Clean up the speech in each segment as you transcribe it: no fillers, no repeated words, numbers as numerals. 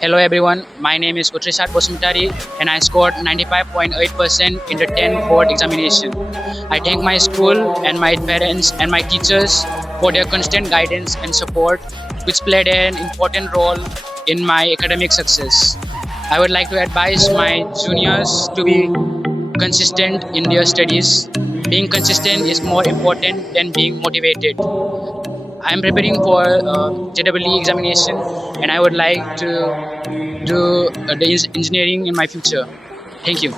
Hello everyone, my name is Utrishat Bosumtari and I scored 95.8% in the 10th board examination. I thank my school and my parents and my teachers for their constant guidance and support, which played an important role in my academic success. I would like to advise my juniors to be consistent in their studies. Being consistent is more important than being motivated. I'm preparing for JEE examination and I would like to do the engineering in my future. Thank you.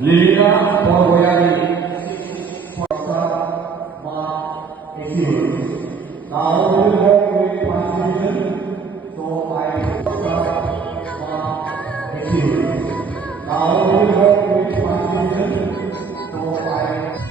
Lilina Polboyani, Mark Akil. Now we will work with translation. So I Mark Akil. Now we will work with translation. So I